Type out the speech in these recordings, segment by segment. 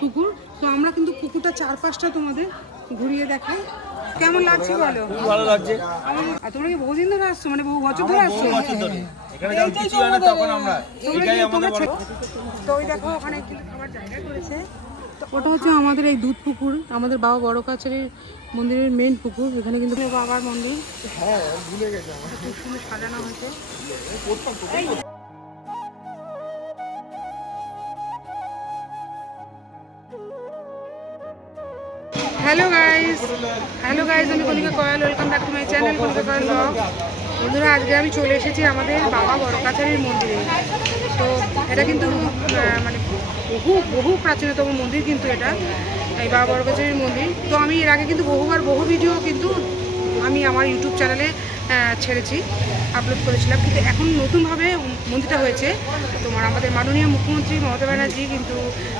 পুকুর। তো আমরা কিন্তু পুকুরটা চারপাশটা তোমাদের ঘুরিয়ে দেখাই। কেমন লাগছে বলো? ভালো লাগছে। আর তোমরা কি বহুদিন ধরে আসছো, মানে বহু বছর ধরে আসছো? এখানে যখন কিছু হয় না তখন আমরা এটাই আমাদের বড়। তো ওই দেখো ওখানে কিন্তু খাবার জায়গা করেছে। ওটা হচ্ছে আমাদের এই দুধ পুকুর, আমাদের বাবা বড় কাছারির মন্দিরের মেন পুকুর। এখানে কিন্তু বাবার মন্দির, হ্যাঁ ভুলে গেছে, খুব সুন্দর সাজানো হয়েছে। হ্যালো গাইস, আমি Kanika Koyal, welcome back to my channel Kanika Koyal vlog. বন্ধুরা, আজকে আমি চলে এসেছি আমাদের বাবা বড় কাছারির মন্দিরে। তো এটা কিন্তু মানে বহু প্রাচীনতম মন্দির কিন্তু এটা, এই বাবা বড় কাছারির মন্দির। তো আমি এর আগে কিন্তু বহু ভিডিও কিন্তু আমি আমার ইউটিউব চ্যানেলে ছেড়েছি, আপলোড করেছিলাম। কিন্তু এখন নতুনভাবে মন্দিরটা হয়েছে। তোমার আমাদের মাননীয় মুখ্যমন্ত্রী মমতা ব্যানার্জি কিন্তু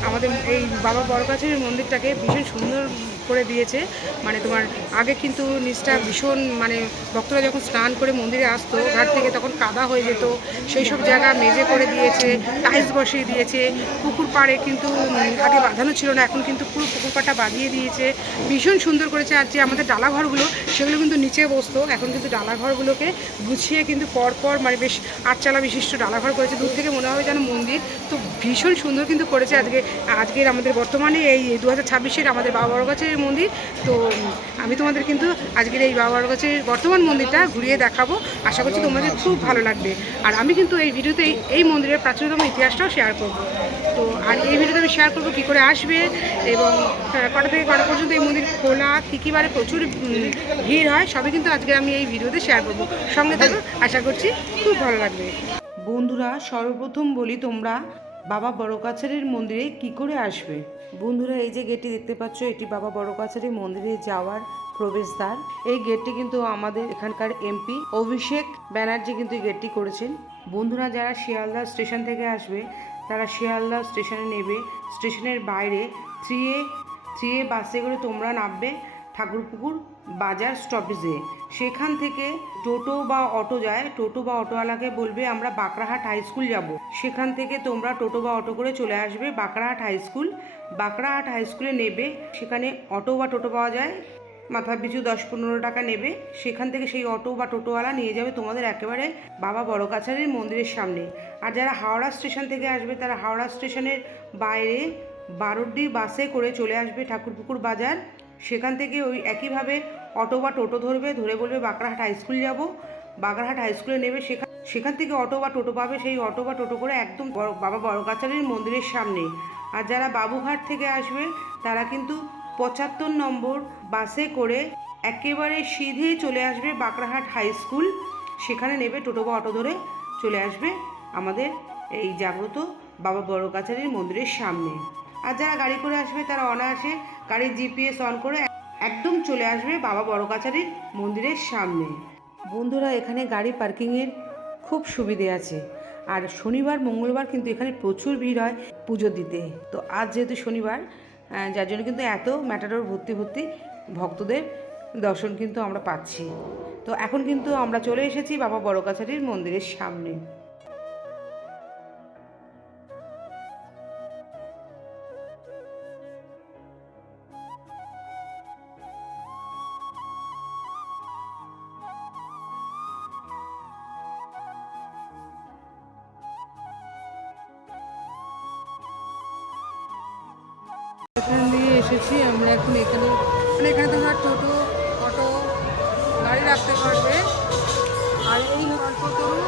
আমাদের এই বাবা বড় কাছারির মন্দিরটাকে ভীষণ সুন্দর করে দিয়েছে। মানে তোমার আগে কিন্তু নিচটা ভীষণ, মানে ভক্তরা যখন স্নান করে মন্দিরে আসতো ঘাট থেকে, তখন কাদা হয়ে যেত। সেই সব জায়গা মেজে করে দিয়েছে, টাইলস বসিয়ে দিয়েছে। পুকুর পাড়ে কিন্তু আগে বাঁধানো ছিল না, এখন কিন্তু পুরো পুকুর পাড়টা বাঁধিয়ে দিয়েছে, ভীষণ সুন্দর করেছে। আর যে আমাদের ডালাঘরগুলো, সেগুলো কিন্তু নিচে বসতো, এখন কিন্তু ডালাঘরগুলোকে গুছিয়ে কিন্তু পরপর মানে বেশ আটচালা বিশিষ্ট ডালাঘর করেছে। দূর থেকে মনে হবে যেন মন্দির। তো ভীষণ সুন্দর কিন্তু করেছে আজকের আমাদের বর্তমানে এই 2026-এর আমাদের বাবা বড় কাছারির মন্দির। তো আমি তোমাদের কিন্তু আজকের এই বাবা বড় কাছারির বর্তমান মন্দিরটা ঘুরিয়ে দেখাবো। আশা করছি তোমাদের খুব ভালো লাগবে। আর আমি কিন্তু এই ভিডিওতে এই মন্দিরের প্রাচীনতম ইতিহাসটাও শেয়ার করব। তো আর এই ভিডিওতে আমি শেয়ার করবো কী করে আসবে এবং কটা থেকে কটা পর্যন্ত এই মন্দির খোলা, কী বারে প্রচুর ভিড় হয়, সবই কিন্তু আজকে আমি এই ভিডিওতে শেয়ার করবো। সঙ্গে থাকো, আশা করছি খুব ভালো লাগবে। বন্ধুরা, সর্বপ্রথম বলি, তোমরা বাবা বড় কাছারির মন্দিরে কি করে আসবে। বন্ধুরা, এই যে গেটটি দেখতে পাচ্ছ, এটি বাবা বড় কাছারি মন্দিরে যাওয়ার প্রবেশদ্বার। এই গেটটি কিন্তু আমাদের এখানকার এমপি অভিষেক ব্যানার্জি কিন্তু এই গেটটি করেছেন। বন্ধুরা, যারা শিয়ালদা স্টেশন থেকে আসবে তারা শিয়ালদা স্টেশনে নেবে। স্টেশনের বাইরে 3A বাসে করে তোমরা নামবে ঠাকুরপুকুর বাজার স্টপেজে। সেখান থেকে টোটো বা অটো যায়, টোটো বা অটোওয়ালাকে বলবে আমরা বাঁকড়াহাট হাই স্কুল যাব। সেখান থেকে তোমরা টোটো বা অটো করে চলে আসবে Bankrahat high school. Bankrahat high স্কুলে নেবে, সেখানে অটো বা টোটো পাওয়া যায়, মাথা পিছু 10-15 টাকা নেবে। সেখান থেকে সেই অটো বা টোটোওয়ালা নিয়ে যাবে তোমাদের একেবারে বাবা বড় কাছারির মন্দিরের সামনে। আর যারা হাওড়া স্টেশন থেকে আসবে তারা হাওড়া স্টেশনের বাইরে 12D বাসে করে চলে আসবে ঠাকুরপুকুর বাজার। সেখান থেকে ওই একইভাবে অটো বা টোটো ধরে বলবে বাঁকড়াহাট হাই স্কুল যাব। বাঁকড়াহাট হাই স্কুলে নেবে, সেখান থেকে অটো বা টোটো পাবে। সেই অটো বা টোটো করে একদম বাবা বড় কাছারির মন্দিরের সামনে। আর যারা বাবুঘাট থেকে আসবে তারা কিন্তু 75 নম্বর বাসে করে একেবারে সিধে চলে আসবে বাঁকড়াহাট হাই স্কুল। সেখানে নেবে টোটো বা অটো ধরে চলে আসবে আমাদের এই জাগ্রত বাবা বড় কাছারির মন্দিরের সামনে। আর যারা গাড়ি করে আসবে তারা অনায়াসে গাড়ির জিপিএস অন করে একদম চলে আসবে বাবা বড় কাছারির মন্দিরের সামনে। বন্ধুরা, এখানে গাড়ি পার্কিংয়ের খুব সুবিধে আছে। আর শনিবার মঙ্গলবার কিন্তু এখানে প্রচুর ভিড় হয় পুজো দিতে। তো আজ যেহেতু শনিবার, যার জন্য কিন্তু এত ম্যাটাডোর ভর্তি ভক্তদের দর্শন কিন্তু আমরা পাচ্ছি। তো এখন কিন্তু আমরা চলে এসেছি বাবা বড় কাছারির মন্দিরের সামনে। এখান দিয়ে এসেছি আমরা, এখন এখানে মানে এখানে তোমরা টোটো অটো গাড়ি রাখতে পারবে। আর এই কল্পতরু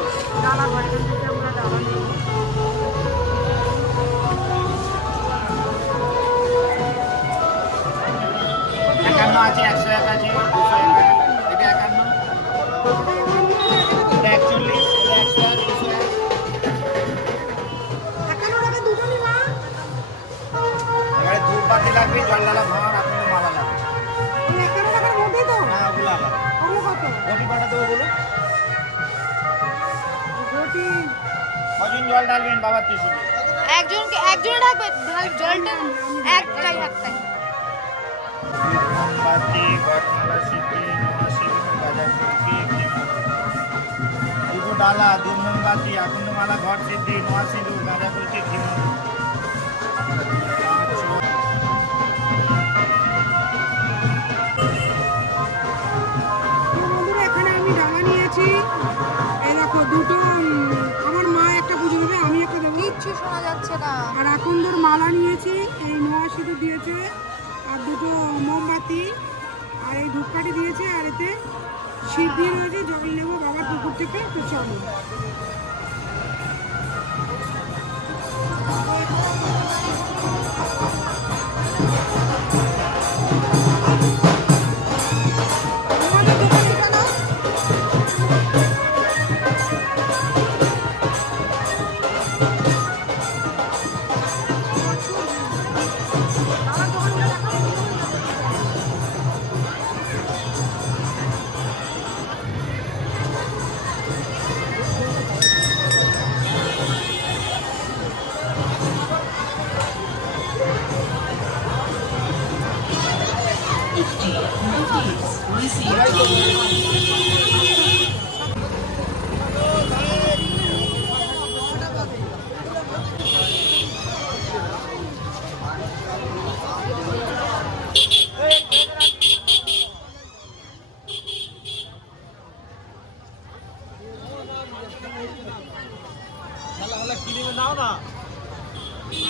ডালা ঘর, এখান থেকে আমরা ডালা নেব। একান্ন আছে, 101 আছে, 201 আছে, এটা 51, এটা 41, এটা 101, 201। 51 টাকা দুটো নিবা। এবারে ধূপবাতি লাগবে, জলডালা ভাঙার আপনাদের মালা লাগবে। 51 টাকার মধ্যেই তো? হ্যাঁ, ওগুলো আলাদা। ওগুলো কত? ঘটি কটা দেবো বলুন? ঘটি কজন জল ঢালবেন বাবার ত্রিশূলে? একজনে ঢাকবে, জলটা একটাই হাতটাই। মোমবাতি, ঘটমালা, সিদ্ধি, নোয়া, সিঁদুর, গাঁজা, ফুলকি, দুটো ডালা, দু মোমবাতি, আকন্দ মালা, ঘট সিদ্ধি, নোয়া, সিঁদুর, গাঁজা, ফুলকি, ঘি। দুটো আমার মা একটা পুজো দেবে, আমি একটা দেবো। কিচ্ছু শোনা যাচ্ছে না। আর আকন্দর মালা নিয়েছি, এই নোয়া সিঁদুর দিয়েছে, আর দুটো মোমবাতি, আর এই ধূপকাঠি দিয়েছে, আর এতে শিব দিয়ে রয়েছে। জল নেবো বাবার পুকুর থেকে, তো চলো।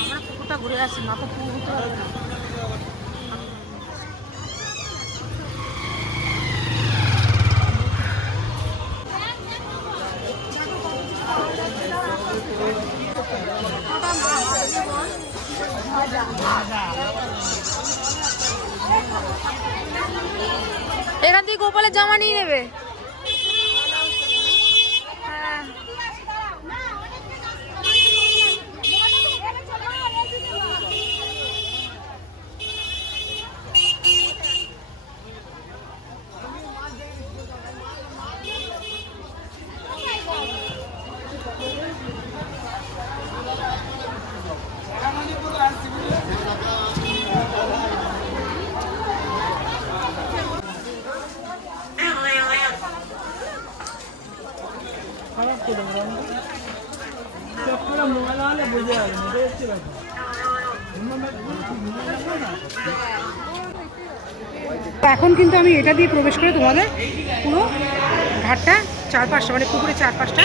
আমরা পুকুরটা ঘুরে আসছি, না তো পুকুর ঘুরতে পারবে না। এখান থেকে গোপালের জামা নিয়ে নেবে। হ্যাঁ। এখন কিন্তু আমি এটা দিয়ে প্রবেশ করে তোমাদের পুরো ঘাটটা চারপাশটা, মানে পুকুরের চারপাশটা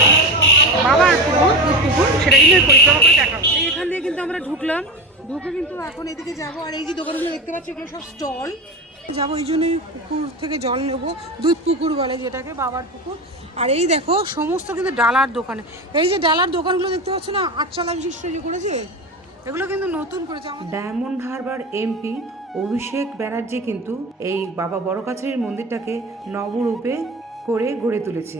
বাবা আর পুরো পুকুর, সেটা কিন্তু পরিক্রমা করে দেখাবো। এখান দিয়ে কিন্তু আমরা ঢুকলাম, ঢুকে কিন্তু এখন এদিকে যাবো। আর এই যে দোকানগুলো দেখতে পাচ্ছি, এগুলো সব স্টল। যাবো এই জন্যই পুকুর থেকে জল নেবো, দুধ পুকুর বলে যেটাকে, বাবার পুকুর। আর এই দেখো সমস্ত কিন্তু ডালার দোকানে, এই যে ডালার দোকানগুলো দেখতে পাচ্ছ না, আটচালা বিশিষ্ট যে করেছে, এগুলো কিন্তু নতুন করেছে। ডায়মন্ড হারবার এমপি অভিষেক ব্যানার্জি কিন্তু এই বাবা বড়কাছারির মন্দিরটাকে নবরূপে করে গড়ে তুলেছে।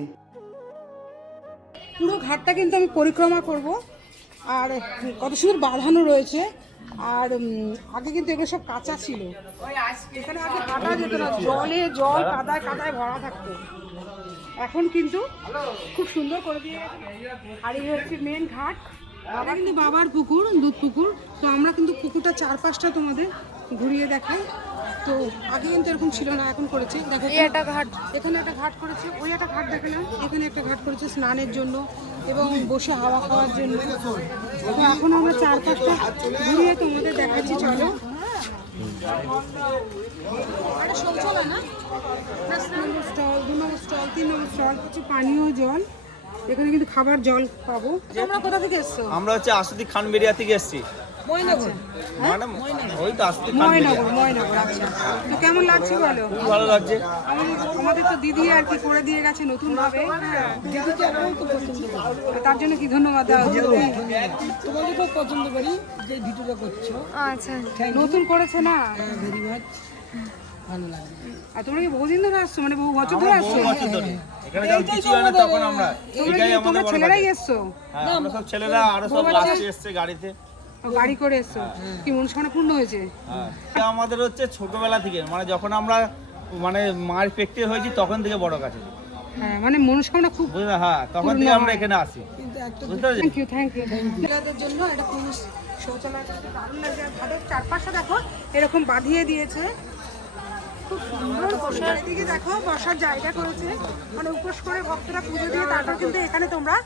পুরো ঘাটটা কিন্তু আমি পরিক্রমা করব। আর কত সুন্দর বাঁধানো রয়েছে। আর আগে কিন্তু এগুলো সব কাঁচা ছিল, এখানে আগে হাঁটা যেত না, জল কাদায় কাদায় ভরা থাকতো। এখন কিন্তু খুব সুন্দর করে দিয়ে গেছে। আর এই হচ্ছে মেন ঘাট, এটা কিন্তু বাবার পুকুর, দুধ পুকুর। তো আমরা কিন্তু পুকুরটা চারপাশটা তোমাদের ঘুরিয়ে দেখাই। তো আগে কিন্তু এরকম ছিল না, এখন করেছে। দেখো একটা ঘাট, এখানে একটা ঘাট করেছে, ওই একটা ঘাট দেখালাম, এখানে একটা ঘাট করেছে স্নানের জন্য এবং বসে হাওয়া খাওয়ার জন্য। তো এখন আমরা চারপাশটা ঘুরিয়ে তোমাদের দেখাচ্ছি, চলো। স্টল, 2 নম্বর স্টল, 3 নম্বর স্টল হচ্ছে পানীয় জল। এখানে কিন্তু খাবার জল পাবো। তোমরা কোথা থেকে এসছো? আমরা হচ্ছে আসুদি খানবেরিয়া থেকে এসেছি। ময়নগর। মানে ওই তো আসুদি খানবেরিয়া। ময়নগর, আচ্ছা। তো কেমন লাগছে বলো? খুব ভালো লাগছে। আমাদের তো দিদি আর কি করে দিয়ে গেছে নতুন ভাবে। দিদিকে আমি খুব পছন্দ করি, তার জন্য কি ধন্যবাদ দেওয়া উচিত। তোমাকে খুব পছন্দ করি যে ভিডিওটা করছো, আচ্ছা নতুন করেছে না, ভেরি মাচ ভালো লাগে। আর তোমরা কি বহুদিন ধরে আসছো, মানে বহু বছর ধরে আসছো? বহু বছর ধরে এখানে যখন কিছু হয় না তখন আমরা এটাই আমাদের তোমরা বড় ছেলেরাই কাজ। এসছো? হ্যাঁ, আমরা সব ছেলেরা আরো সব লাস্টে এসেছে গাড়িতে। গাড়ি করে এসছো, কি মনস্কামনা পূর্ণ হয়েছে? হ্যাঁ, এটা আমাদের হচ্ছে ছোটবেলা থেকে, মানে যখন আমরা মানে মায়ের পেটে হয়েছি তখন থেকে বড় কাছে, হ্যাঁ, মানে মনস্কামনা খুব। বুঝলে? হ্যাঁ, তখন থেকে আমরা এখানে আসি, বুঝতে পারছি। থ্যাংক ইউ মহিলাদের জন্য একটা পুরুষ শৌচালয় করতে দারুণ লাগে। আর ঘাটের চারপাশে দেখো এরকম বাঁধিয়ে দিয়েছে, খুব সুন্দর বসার। এদিকে দেখো বসার জায়গা করেছে, মানে উপোস করে ভক্তরা পুজো দিয়ে তারপর কিন্তু এখানে তোমরা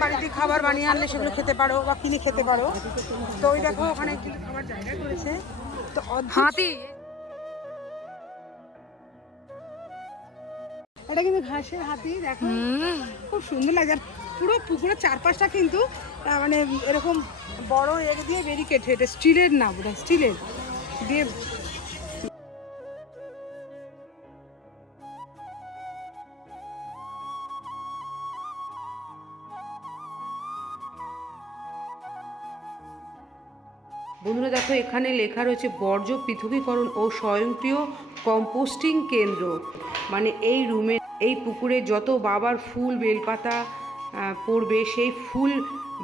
বাড়িতে খাবার বানিয়ে আনলে সেগুলো খেতে পারো বা কিনে খেতে পারো। তো ওই দেখো ওখানে কিন্তু খাবার জায়গা করেছে। তো হাতি এটা কিন্তু ঘাসের হাতি, দেখো খুব সুন্দর লাগে। আর পুরো পুকুরের চারপাশটা কিন্তু মানে এরকম বড় এগ দিয়ে ব্যারিকেড, এটা স্টিলের না বোধহয়, স্টিলের দিয়ে। বন্ধুরা দেখো, এখানে লেখা রয়েছে বর্জ্য পৃথকীকরণ ও স্বয়ংক্রিয় কম্পোস্টিং কেন্দ্র। মানে এই রুমে, এই পুকুরে যত বাবার ফুল বেলপাতা পড়বে, সেই ফুল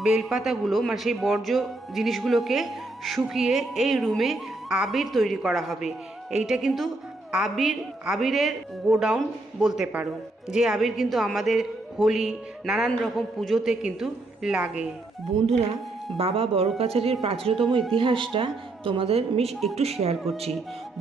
বেলপাতাগুলো মানে সেই বর্জ্য জিনিসগুলোকে শুকিয়ে এই রুমে আবির তৈরি করা হবে। এইটা কিন্তু আবিরের গোডাউন বলতে পারো, যে আবির কিন্তু আমাদের হোলি নানান রকম পুজোতে কিন্তু লাগে। বন্ধুরা, বাবা বড় কাছারির প্রাচীনতম ইতিহাসটা তোমাদের আমি একটু শেয়ার করছি।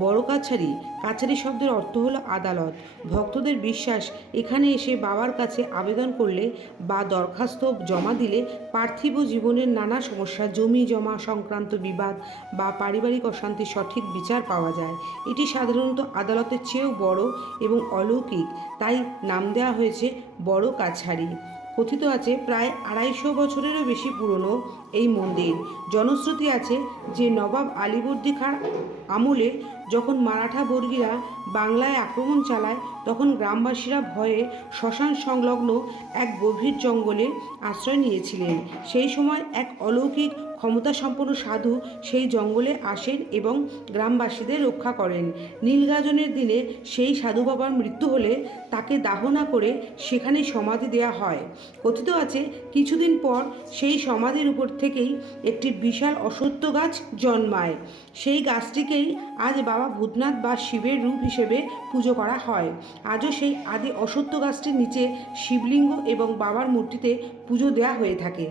বড় কাছারি, কাছারি শব্দের অর্থ হলো আদালত। ভক্তদের বিশ্বাস, এখানে এসে বাবার কাছে আবেদন করলে বা দরখাস্ত জমা দিলে পার্থিব জীবনের নানা সমস্যা, জমি জমা সংক্রান্ত বিবাদ বা পারিবারিক অশান্তির সঠিক বিচার পাওয়া যায়। এটি সাধারণত আদালতের চেয়েও বড় এবং অলৌকিক, তাই নাম দেওয়া হয়েছে বড় কাছারি। কথিত আছে প্রায় 250 বছরেরও বেশি পুরনো এই মন্দির। জনশ্রুতি আছে যে নবাব আলীবর্দী খাঁর আমলে যখন মারাঠা বর্গীরা বাংলায় আক্রমণ চালায়, তখন গ্রামবাসীরা ভয়ে শ্মশান সংলগ্ন এক গভীর জঙ্গলে আশ্রয় নিয়েছিলেন। সেই সময় এক অলৌকিক ক্ষমতাসম্পন্ন সাধু সেই জঙ্গলে আসেন এবং গ্রামবাসীদের রক্ষা করেন। নীলগাজনের দিনে সেই সাধু বাবার মৃত্যু হলে তাকে দাহ না করে সেখানেই সমাধি দেওয়া হয়। কথিত আছে কিছুদিন পর সেই সমাধির উপর থেকেই একটি বিশাল অশ্বত্থ গাছ জন্মায়। সেই গাছটিকেই আজ বাবা ভূতনাথ বা শিবের রূপ হিসেবে পুজো করা হয়। আজও সেই আদি অশ্বত্থ গাছটির নিচে শিবলিঙ্গ এবং বাবার মূর্তিতে পুজো দেওয়া হয়ে থাকে।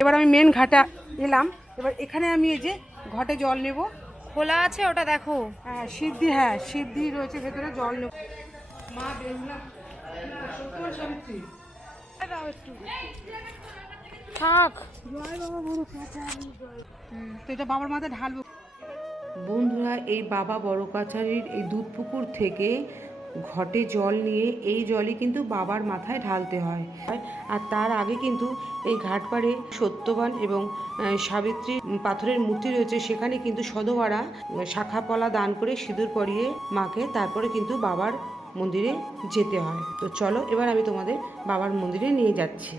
এবার আমি মেন ঘাটে এলাম। এবার এখানে আমি এই যে ঘটে জল নেব। খোলা আছে ওটা দেখো। হ্যাঁ সিদ্ধি রয়েছে ভেতরে, জল নেব। মা বেহুলা শান্তি থাক। জয় বাবা বড় কাছারি। তো এটা বাবার মাথায় ঢালবো। বন্ধুরা, এই বাবা বড় কাছারির এই দুধ পুকুর থেকে ঘটে জল নিয়ে এই জলই কিন্তু বাবার মাথায় ঢালতে হয়। আর তার আগে কিন্তু এই ঘাট পাড়ে সত্যবান এবং সাবিত্রী পাথরের মূর্তি রয়েছে, সেখানে কিন্তু সধবারা শাখাপলা দান করে সিঁদুর পরিয়ে মাকে তারপরে কিন্তু বাবার মন্দিরে যেতে হয়। তো চলো এবার আমি তোমাদের বাবার মন্দিরে নিয়ে যাচ্ছি।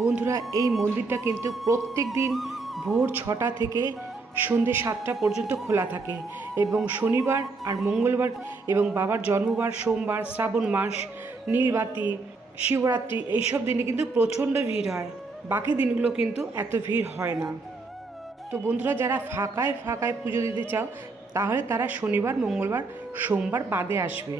বন্ধুরা, এই মন্দিরটা কিন্তু প্রত্যেক দিন ভোর 6টা থেকে সন্ধ্যে 7টা পর্যন্ত খোলা থাকে এবং শনিবার আর মঙ্গলবার এবং বাবার জন্মবার, সোমবার, শ্রাবণ মাস, নীলবাতি, শিবরাত্রি এইসব দিনে কিন্তু প্রচণ্ড ভিড় হয়। বাকি দিনগুলো কিন্তু এত ভিড় হয় না। তো বন্ধুরা, যারা ফাঁকায় পুজো দিতে চাও তাহলে তারা শনিবার, মঙ্গলবার, সোমবার বাদে আসবে।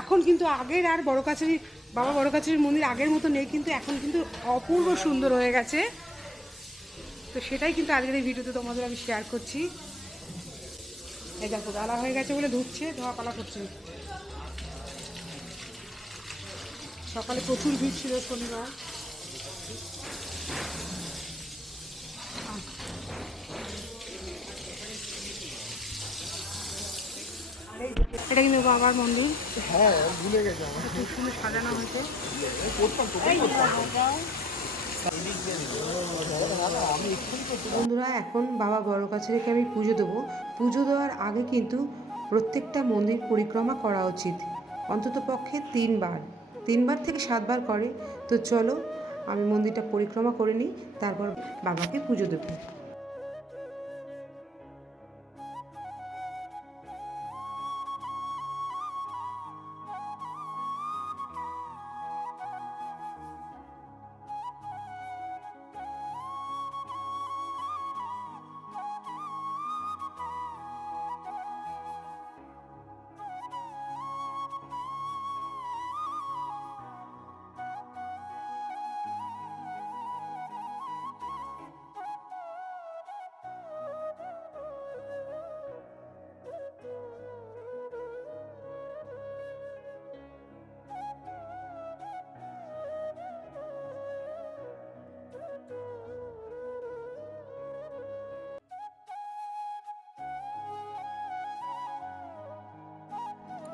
এখন কিন্তু আগের আর বড় কাছারি, বাবা বড় কাছারির মন্দির আগের মতো নেই, কিন্তু এখন কিন্তু অপূর্ব সুন্দর হয়ে গেছে। তো সেটাই কিন্তু আজকের এই ভিডিওতে তোমাদের আমি শেয়ার করছি। এই দেখো বেলা হয়ে গেছে বলে ধুচ্ছে, ধোয়া পালা করছে। সকালে প্রচুর ভিড় ছিল শনিবার। এটা কিন্তু বাবার মন্দির। হ্যাঁ ভুলে গেছে আমার। খুব সুন্দর সাজানো হয়েছে। বন্ধুরা, এখন বাবা বড় কাছারিকে আমি পুজো দেবো। পুজো দেওয়ার আগে কিন্তু প্রত্যেকটা মন্দির পরিক্রমা করা উচিত, অন্তত পক্ষে 3বার থেকে 7বার করে। তো চলো আমি মন্দিরটা পরিক্রমা করে নিই, তারপর বাবাকে পুজো দেবো।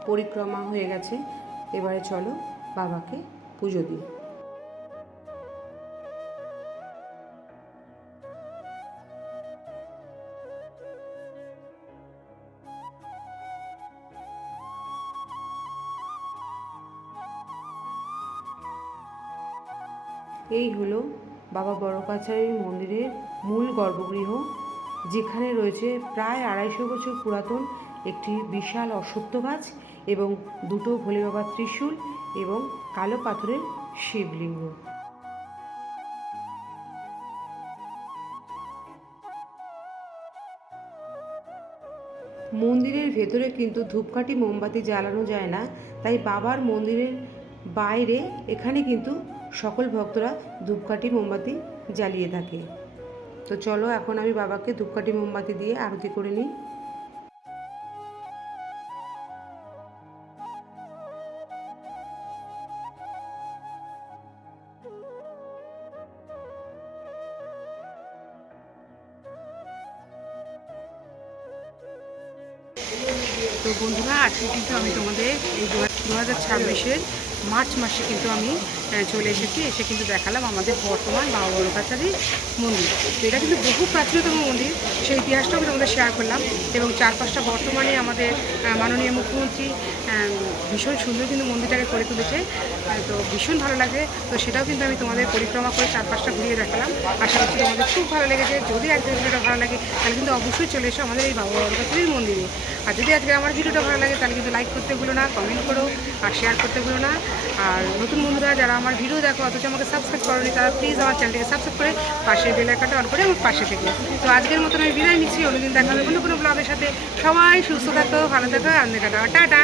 পরিক্রমা হয়ে গেছে, এবারে চলো বাবাকে পুজো দিই। এই হলো বাবা বড়কাছারির মন্দিরের মূল গর্ভগৃহ, যেখানে রয়েছে প্রায় 250 বছর পুরাতন একটি বিশাল অশ্বত্থ গাছ এবং দুটো ভোলে বাবার ত্রিশূল এবং কালো পাথরের শিবলিঙ্গ। মন্দিরের ভেতরে কিন্তু ধূপকাঠি মোমবাতি জ্বালানো যায় না, তাই বাবার মন্দিরের বাইরে এখানে কিন্তু সকল ভক্তরা ধূপকাঠি মোমবাতি জ্বালিয়ে থাকে। তো চলো এখন আমি বাবাকে ধূপকাঠি মোমবাতি দিয়ে আরতি করে নিই। তো বন্ধুরা, আজকে কিন্তু আমি তোমাদের এই 2026-এর মার্চ মাসে কিন্তু আমি চলে এসে কিন্তু দেখালাম আমাদের বর্তমান বাবা বড়কাছারির মন্দির। তো এটা কিন্তু বহু প্রাচীনতম মন্দির, সেই ইতিহাসটাও আমি তোমাদের শেয়ার করলাম এবং চারপাশটা বর্তমানে আমাদের মাননীয় মুখ্যমন্ত্রী ভীষণ সুন্দর কিন্তু মন্দিরটাকে করে তুলেছে। তো ভীষণ ভালো লাগে, তো সেটাও কিন্তু আমি তোমাদের পরিক্রমা করে চারপাশটা ঘুরিয়ে দেখালাম। আশা করছি তোমাদের খুব ভালো লেগেছে। যদি আজকের ভিডিওটা ভালো লাগে তাহলে কিন্তু অবশ্যই চলে এসো আমাদের এই বাবা বড়কাছারির মন্দিরে। আর যদি আজকে আমার ভিডিওটা ভালো লাগে তাহলে কিন্তু লাইক করতে ভুলো না, কমেন্ট করো আর শেয়ার করতে ভুলো না। আর নতুন বন্ধুরা যারা আমার ভিডিও দেখো অথচ আমাকে সাবস্ক্রাইব করোনি, তারা প্লিজ আমার চ্যানেলটিকে সাবস্ক্রাইব করে পাশের বেল আইকনটা অন করে আমার পাশে থেকে। তো আজকের মতন আমি বিদায় নিচ্ছি, অন্যদিন দেখা হবে অন্য কোনো ব্লগের সাথে। সবাই সুস্থ থাকো, ভালো থাকো, আনন্দ কাটাও, টাটা।